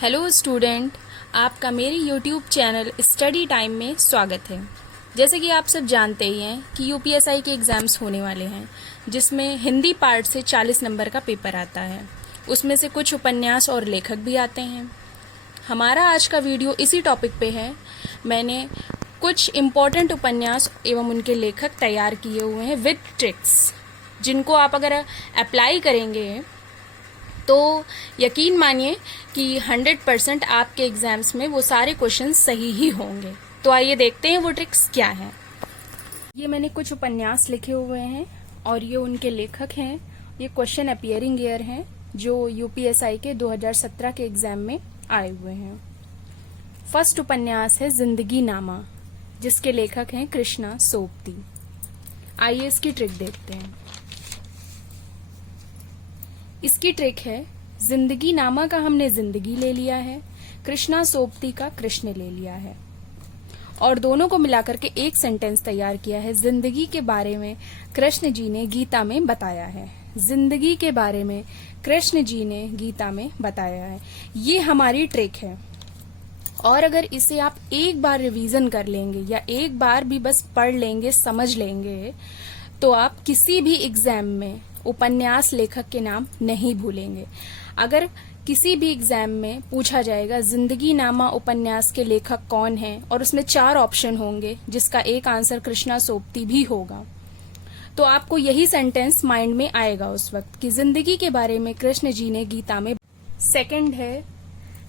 Hello student, आपका मेरे YouTube channel study time में स्वागत है। जैसे कि आप सब जानते ही हैं कि यूपीएसआई के एग्ज़ाम्स होने वाले हैं, जिसमें हिंदी पार्ट से 40 नंबर का पेपर आता है। उसमें से कुछ उपन्यास और लेखक भी आते हैं। हमारा आज का वीडियो इसी टॉपिक पे है। मैंने कुछ इम्पॉर्टेंट उपन्यास एवं उनके लेखक तैयार किए हुए हैं विद ट्रिक्स, जिनको आप अगर अप्लाई करेंगे तो यकीन मानिए कि 100% आपके एग्जाम्स में वो सारे क्वेश्चन सही ही होंगे। तो आइए देखते हैं वो ट्रिक्स क्या है। ये मैंने कुछ उपन्यास लिखे हुए हैं और ये उनके लेखक हैं। ये क्वेश्चन अपीयरिंग ईयर हैं जो यूपीएसआई के 2017 के एग्जाम में आए हुए हैं। फर्स्ट उपन्यास है जिंदगी नामा, जिसके लेखक हैं कृष्णा सोपती। आइए इसकी ट्रिक देखते हैं। इसकी ट्रिक है, जिंदगी नामा का हमने जिंदगी ले लिया है, कृष्णा सोपती का कृष्ण ले लिया है और दोनों को मिलाकर के एक सेंटेंस तैयार किया है। जिंदगी के बारे में कृष्ण जी ने गीता में बताया है। जिंदगी के बारे में कृष्ण जी ने गीता में बताया है। ये हमारी ट्रिक है और अगर इसे आप एक बार रिवीजन कर लेंगे या एक बार भी बस पढ़ लेंगे, समझ लेंगे, तो आप किसी भी एग्जाम में उपन्यास लेखक के नाम नहीं भूलेंगे। अगर किसी भी एग्जाम में पूछा जाएगा जिंदगी नामा उपन्यास के लेखक कौन है और उसमें 4 ऑप्शन होंगे जिसका एक आंसर कृष्णा सोपती भी होगा, तो आपको यही सेंटेंस माइंड में आएगा उस वक्त कि जिंदगी के बारे में कृष्ण जी ने गीता में। सेकंड है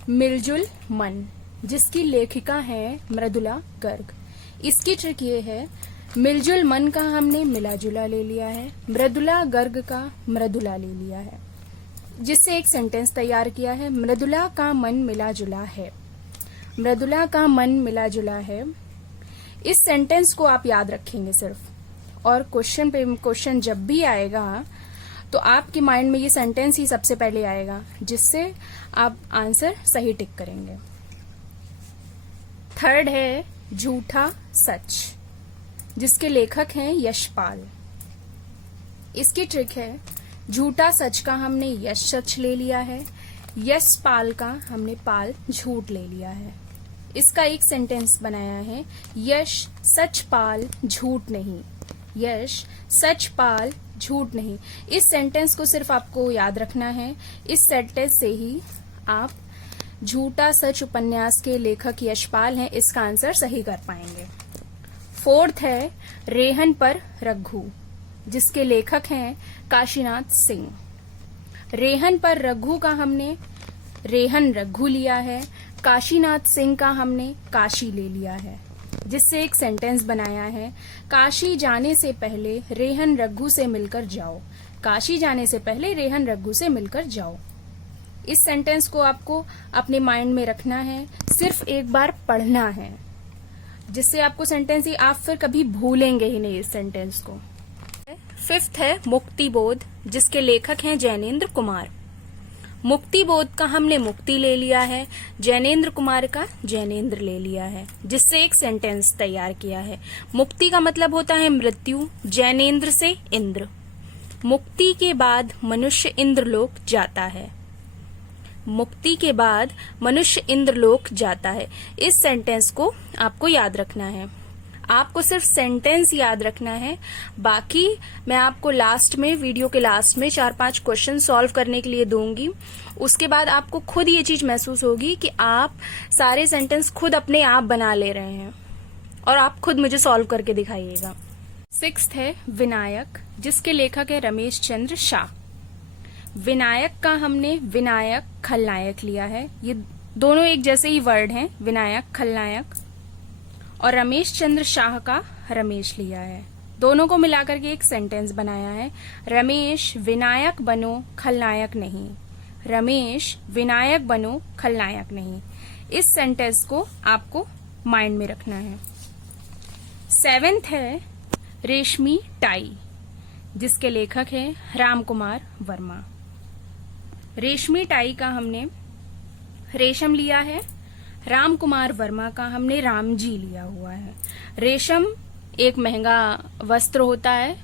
मिलजुल मन, जिसकी लेखिका है मृदुला गर्ग। इसकी ट्रिक ये है, मिलजुल मन का हमने मिला जुला ले लिया है, मृदुला गर्ग का मृदुला ले लिया है, जिससे एक सेंटेंस तैयार किया है। मृदुला का मन मिला जुला है, मृदुला का मन मिला जुला है। इस सेंटेंस को आप याद रखेंगे सिर्फ, और क्वेश्चन जब भी आएगा तो आपके माइंड में ये सेंटेंस ही सबसे पहले आएगा, जिससे आप आंसर सही टिक करेंगे। थर्ड है झूठा सच, जिसके लेखक हैं यशपाल। इसकी ट्रिक है, झूठा सच का हमने यश सच ले लिया है, यशपाल का हमने पाल झूठ ले लिया है। इसका एक सेंटेंस बनाया है, यश सच पाल झूठ नहीं, यश सच पाल झूठ नहीं। इस सेंटेंस को सिर्फ आपको याद रखना है। इस सेंटेंस से ही आप झूठा सच उपन्यास के लेखक यशपाल हैं, इसका आंसर सही कर पाएंगे। फोर्थ है रेहन पर रघु, जिसके लेखक हैं काशीनाथ सिंह। रेहन पर रघु का हमने रेहन रघु लिया है, काशीनाथ सिंह का हमने काशी ले लिया है, जिससे एक सेंटेंस बनाया है, काशी जाने से पहले रेहन रघु से मिलकर जाओ, काशी जाने से पहले रेहन रघु से मिलकर जाओ। इस सेंटेंस को आपको अपने माइंड में रखना है, सिर्फ एक बार पढ़ना है, जिससे आपको सेंटेंस ही आप फिर कभी भूलेंगे ही नहीं इस सेंटेंस को। फिफ्थ है मुक्ति बोध, जिसके लेखक हैं जैनेन्द्र कुमार। मुक्ति बोध का हमने मुक्ति ले लिया है, जैनेन्द्र कुमार का जैनेन्द्र ले लिया है, जिससे एक सेंटेंस तैयार किया है। मुक्ति का मतलब होता है मृत्यु, जैनेन्द्र से इंद्र। मुक्ति के बाद मनुष्य इंद्रलोक जाता है, मुक्ति के बाद मनुष्य इंद्रलोक जाता है। इस सेंटेंस को आपको याद रखना है। आपको सिर्फ सेंटेंस याद रखना है, बाकी मैं आपको लास्ट में, वीडियो के लास्ट में 4-5 क्वेश्चन सॉल्व करने के लिए दूंगी। उसके बाद आपको खुद ये चीज महसूस होगी कि आप सारे सेंटेंस खुद अपने आप बना ले रहे हैं और आप खुद मुझे सॉल्व करके दिखाइएगा। सिक्स्थ है विनायक, जिसके लेखक है रमेश चंद्र शाह। विनायक का हमने विनायक खलनायक लिया है, ये दोनों एक जैसे ही वर्ड हैं, विनायक खलनायक, और रमेश चंद्र शाह का रमेश लिया है। दोनों को मिलाकर के एक सेंटेंस बनाया है, रमेश विनायक बनो खलनायक नहीं, रमेश विनायक बनो खलनायक नहीं। इस सेंटेंस को आपको माइंड में रखना है। सेवेंथ है रेशमी टाई, जिसके लेखक हैं राम कुमार वर्मा। रेशमी टाई का हमने रेशम लिया है, राम कुमार वर्मा का हमने राम जी लिया हुआ है। रेशम एक महंगा वस्त्र होता है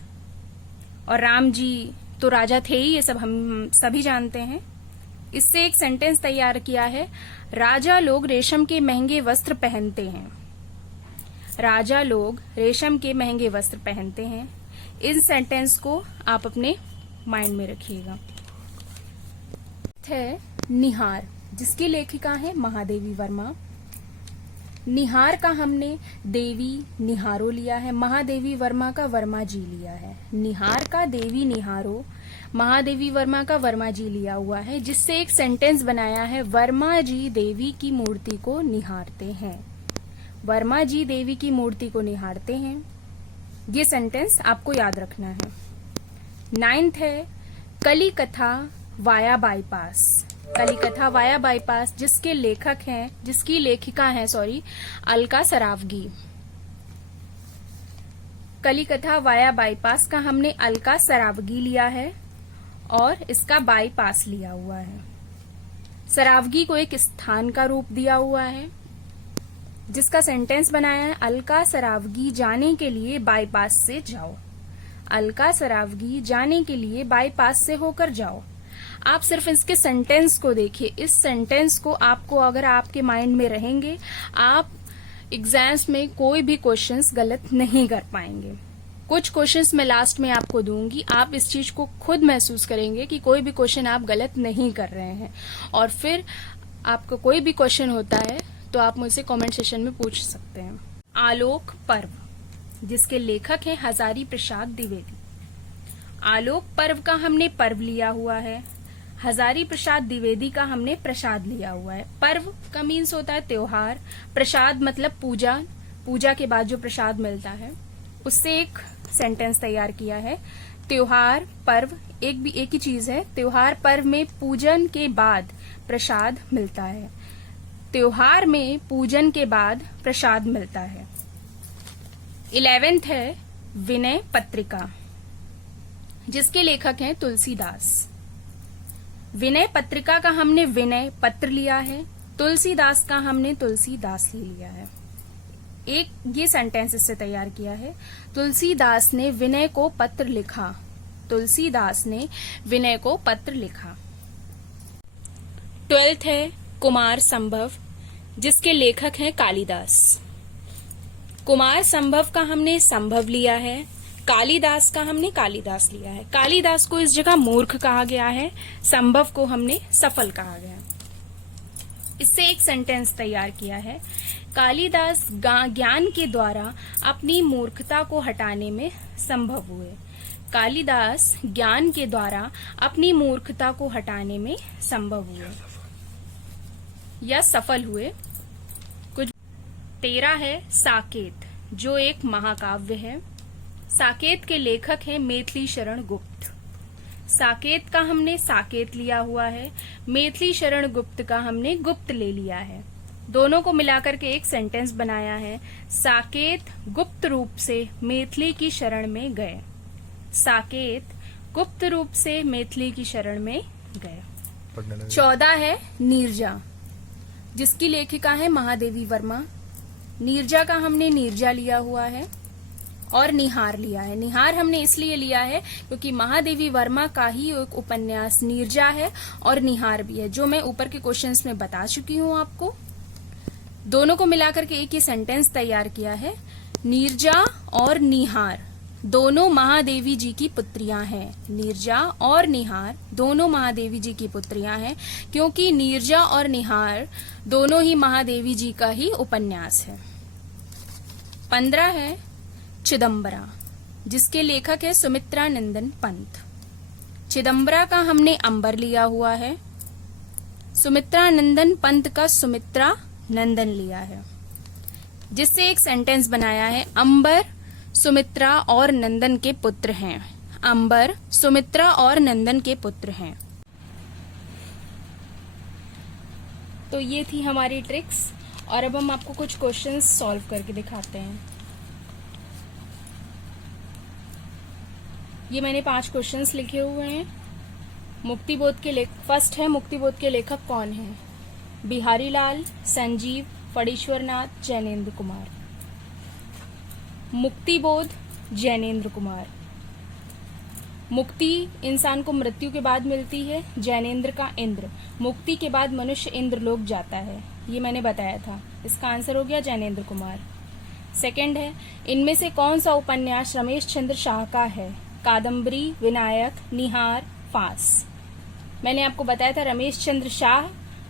और राम जी तो राजा थे ही, ये सब हम सभी जानते हैं। इससे एक सेंटेंस तैयार किया है, राजा लोग रेशम के महंगे वस्त्र पहनते हैं। राजा लोग रेशम के महंगे वस्त्र पहनते हैं। इन सेंटेंस को आप अपने माइंड में रखिएगा। है निहार, जिसकी लेखिका है महादेवी वर्मा। निहार का हमने देवी निहारो लिया है, महादेवी वर्मा का वर्मा जी लिया है। निहार का देवी निहारो, महादेवी वर्मा का वर्मा जी लिया हुआ है, जिससे एक सेंटेंस बनाया है, वर्मा जी देवी की मूर्ति को निहारते हैं। वर्मा जी देवी की मूर्ति को निहारते हैं। ये सेंटेंस आपको याद रखना है। 9th है कली कथा वाया बाईपास। कली कथा वाया बाईपास, जिसके लेखक हैं, जिसकी लेखिका है अलका सरावगी। कली कथा वाया बाईपास का हमने अलका सरावगी लिया है और इसका बाईपास लिया हुआ है। सरावगी को एक स्थान का रूप दिया हुआ है, जिसका सेंटेंस बनाया है, अलका सरावगी जाने के लिए बाईपास से जाओ। अलका सरावगी जाने के लिए बाईपास से होकर जाओ। आप सिर्फ इसके सेंटेंस को देखिए। इस सेंटेंस को आपको अगर आपके माइंड में रहेंगे, आप एग्जाम्स में कोई भी क्वेश्चंस गलत नहीं कर पाएंगे। कुछ क्वेश्चंस मैं लास्ट में आपको दूंगी, आप इस चीज को खुद महसूस करेंगे कि कोई भी क्वेश्चन आप गलत नहीं कर रहे हैं। और फिर आपको कोई भी क्वेश्चन होता है तो आप मुझसे कमेंट सेशन में पूछ सकते हैं। आलोक पर्व, जिसके लेखक हैं हजारी प्रसाद द्विवेदी। आलोक पर्व का हमने पर्व लिया हुआ है, हजारी प्रसाद द्विवेदी का हमने प्रसाद लिया हुआ है। पर्व का मीन्स होता है त्योहार, प्रसाद मतलब पूजा, पूजा के बाद जो प्रसाद मिलता है, उससे एक सेंटेंस तैयार किया है। त्योहार पर्व एक ही चीज है। त्योहार पर्व में पूजन के बाद प्रसाद मिलता है। त्योहार में पूजन के बाद प्रसाद मिलता है। 11th है विनय पत्रिका, जिसके लेखक हैं तुलसीदास। विनय पत्रिका का हमने विनय पत्र लिया है, तुलसीदास का हमने तुलसीदास ले लिया है। एक ये सेंटेंस इससे तैयार किया है, तुलसीदास ने विनय को पत्र लिखा। तुलसीदास ने विनय को पत्र लिखा। 12th है कुमार संभव, जिसके लेखक हैं कालिदास। कुमार संभव का हमने संभव लिया है, कालिदास का हमने कालिदास लिया है। कालिदास को इस जगह मूर्ख कहा गया है, संभव को हमने सफल कहा गया। इससे एक सेंटेंस तैयार किया है, कालिदास ज्ञान के द्वारा अपनी मूर्खता को हटाने में संभव हुए। कालिदास ज्ञान के द्वारा अपनी मूर्खता को हटाने में संभव हुए या सफल हुए। कुछ 13 है साकेत, जो एक महाकाव्य है। साकेत के लेखक हैं मैथिली शरण गुप्त। साकेत का हमने साकेत लिया हुआ है, मैथिली शरण गुप्त का हमने गुप्त ले लिया है। दोनों को मिलाकर के एक सेंटेंस बनाया है, साकेत गुप्त रूप से मैथिली की शरण में गए। साकेत गुप्त रूप से मैथिली की शरण में गए। 14 है नीरजा, जिसकी लेखिका है महादेवी वर्मा। नीरजा का हमने नीरजा लिया हुआ है और निहार लिया है। निहार हमने इसलिए लिया है क्योंकि महादेवी वर्मा का ही एक उपन्यास नीरजा है और निहार भी है, जो मैं ऊपर के क्वेश्चंस में बता चुकी हूँ आपको। दोनों को मिलाकर के एक ही सेंटेंस तैयार किया है, नीरजा और निहार दोनों महादेवी जी की पुत्रियां हैं। नीरजा और निहार दोनों महादेवी जी की पुत्रियां हैं, क्योंकि नीरजा और निहार दोनों ही महादेवी जी का ही उपन्यास है। 15 है चिदम्बरा, जिसके लेखक है सुमित्रा नंदन पंत। चिदम्बरा का हमने अंबर लिया हुआ है, सुमित्रा नंदन पंत का सुमित्रा नंदन लिया है, जिससे एक सेंटेंस बनाया है, अंबर सुमित्रा और नंदन के पुत्र हैं। अंबर सुमित्रा और नंदन के पुत्र हैं। तो ये थी हमारी ट्रिक्स और अब हम आपको कुछ क्वेश्चंस सॉल्व करके दिखाते हैं। ये मैंने 5 क्वेश्चंस लिखे हुए हैं। मुक्तिबोध के फर्स्ट है, मुक्तिबोध के लेखक कौन हैं? बिहारी लाल, संजीव, फणीश्वरनाथ, जैनेन्द्र कुमार। मुक्तिबोध जैनेन्द्र कुमार। मुक्ति इंसान को मृत्यु के बाद मिलती है, जैनेन्द्र का इंद्र। मुक्ति के बाद मनुष्य इंद्र लोक जाता है, ये मैंने बताया था। इसका आंसर हो गया जैनेन्द्र कुमार। सेकंड है, इनमें से कौन सा उपन्यास रमेश चंद्र शाह का है? कादम्बरी, विनायक, निहार, फांस। मैंने आपको बताया था रमेश चंद्र शाह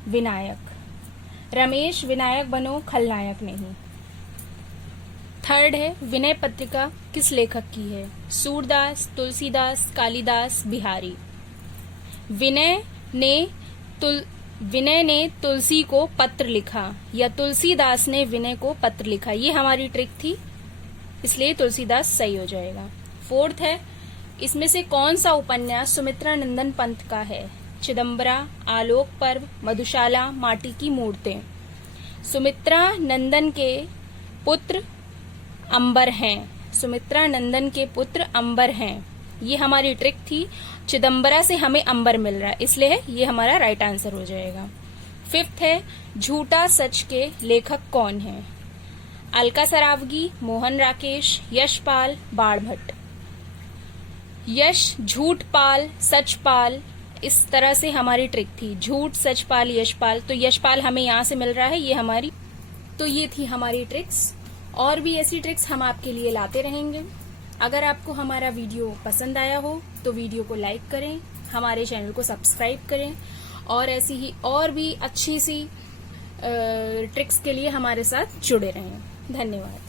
विनायक। रमेश विनायक बनो, खलनायक नहीं। थर्ड है, विनय पत्रिका किस लेखक की है? सूरदास, तुलसीदास, कालिदास, बिहारी। विनय ने तुलसी को पत्र लिखा या तुलसीदास ने विनय को पत्र लिखा, ये हमारी ट्रिक थी, इसलिए तुलसीदास सही हो जाएगा। फोर्थ है, इसमें से कौन सा उपन्यास सुमित्रा नंदन पंत का है? चिदम्बरा, आलोक पर्व, मधुशाला, माटी की मूर्तें। सुमित्रा नंदन के पुत्र अंबर हैं। सुमित्रा नंदन के पुत्र अंबर हैं, ये हमारी ट्रिक थी। चिदम्बरा से हमें अंबर मिल रहा है, इसलिए ये हमारा राइट आंसर हो जाएगा। फिफ्थ है, झूठा सच के लेखक कौन है? अलका सरावगी, मोहन राकेश, यशपाल, बाणभट्ट। यश, झूठपाल, सचपाल, इस तरह से हमारी ट्रिक थी। झूठ, सचपाल, यशपाल, तो यशपाल हमें यहाँ से मिल रहा है, ये हमारी, तो ये थी हमारी ट्रिक्स। और भी ऐसी ट्रिक्स हम आपके लिए लाते रहेंगे। अगर आपको हमारा वीडियो पसंद आया हो तो वीडियो को लाइक करें, हमारे चैनल को सब्सक्राइब करें और ऐसी ही और भी अच्छी सी ट्रिक्स के लिए हमारे साथ जुड़े रहें। धन्यवाद।